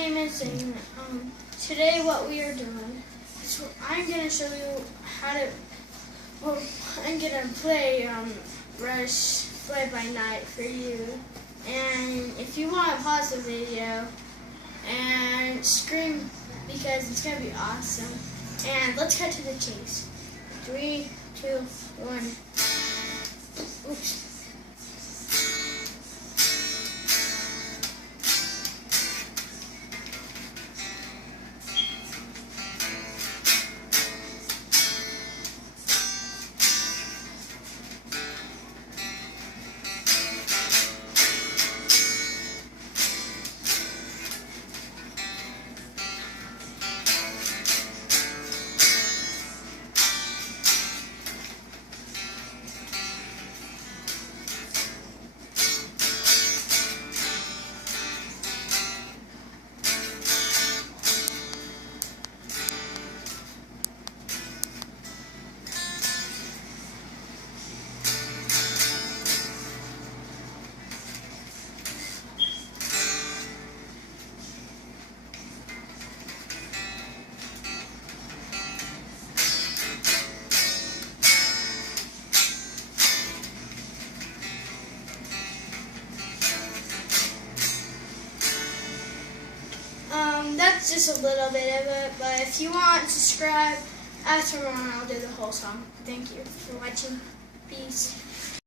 name is Zane. Today what we are doing is I'm going to show you how to, I'm going to play Rush Fly by Night for you. And if you want to pause the video and scream because it's going to be awesome. And let's cut to the chase. 3, 2, 1. Oops. That's just a little bit of it, but if you want to subscribe, after I'll do the whole song. Thank you for watching. Peace.